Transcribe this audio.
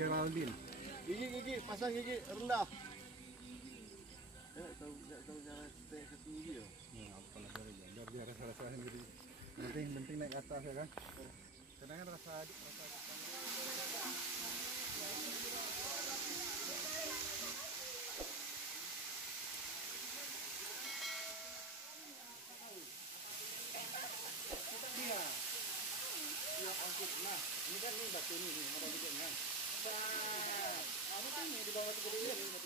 Geraldine. Gigi, pasang gigi rendah. Tahu cara stay ke tinggi ya. Apa lah biar rasa sendiri. Penting naik ke atas ya kan. Kadang kan rasa Ya angkut. Nah, ini kan batu ini ada bidangnya. Nah, kamu kan di bawah batu gede ini.